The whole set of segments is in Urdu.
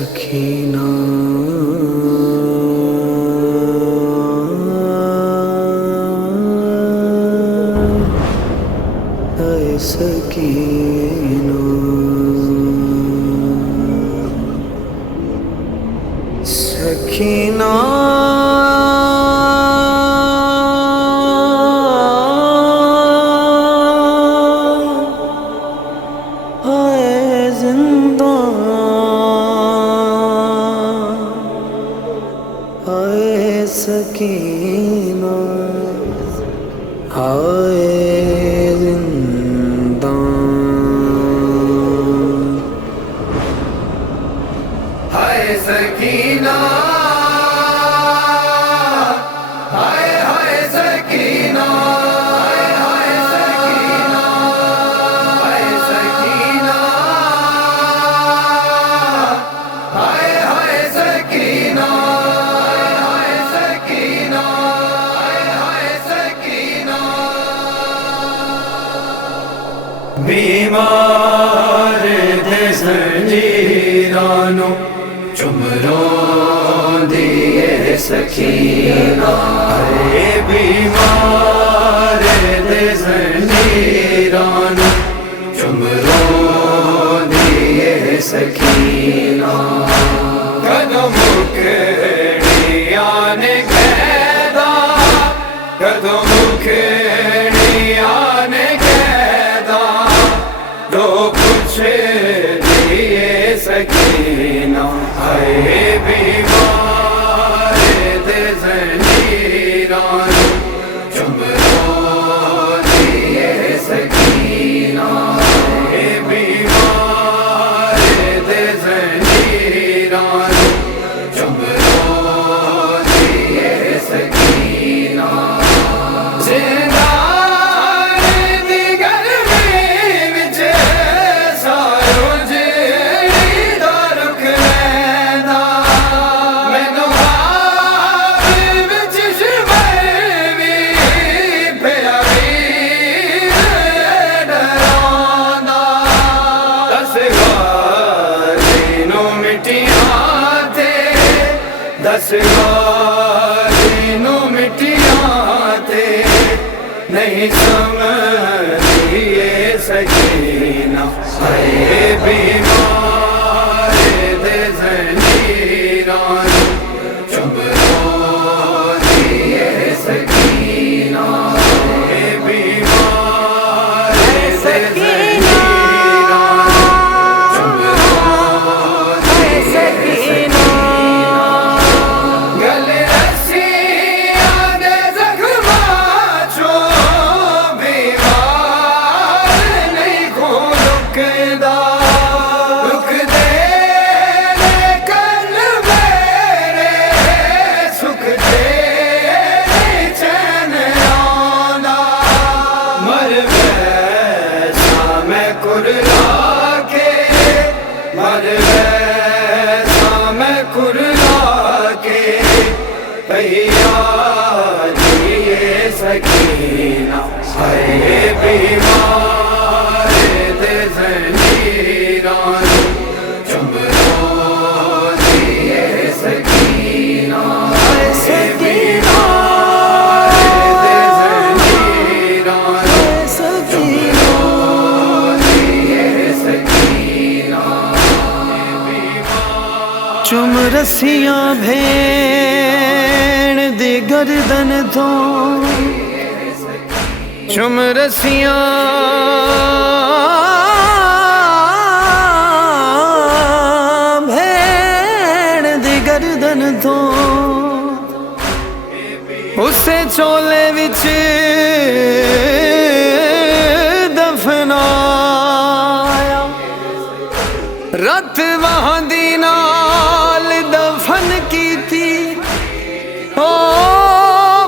سکینہ اے سکینہ سکینہ سکینہ آئے زندہ ہائے سکینہ ہائے ہائے سکینہ ہائے سکینہ ہائے سکینہ ہائے ہائے سکینہ بیمار دے زنجیرانو چمروں دیے سکینہ اے بیمار دے زنجیرانو چمروں دیے سکینہ قدم کھڑیاں نے قیدا قدم کھڑیاں نے تو کچھ دیے سکینہ اے بیمار دے زنجیران چمروں دیے سکینہ اے بیمار دے زنجیران چمروں دیے سکینہ دس دنوں مٹیاں تے نہیں سمجھیے سکینہ اے بیمار دے زنجیران چمروں دیے سکینہ اے بیمار دے زنجیران چمروں دیے سکینہ مر ویسا میں کرلا کے پہیا دیے سکینہ اے بیمار دے زنجیران چمروں دیے سکینہ اے بیمار دے زنجیران چمروں دیے سکینہ چم رسیاں بھیڑ دی گردن تو چم رسیاں بھیڑ دی گردن تو اسے چولے وچ دفنایا رت وہاں دی نال دفن کیتی او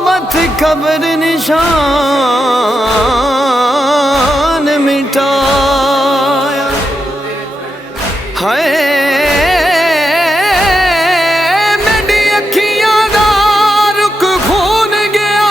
مت قبر نشان مٹایا ہائے میری اکھیاں دا رک خون گیا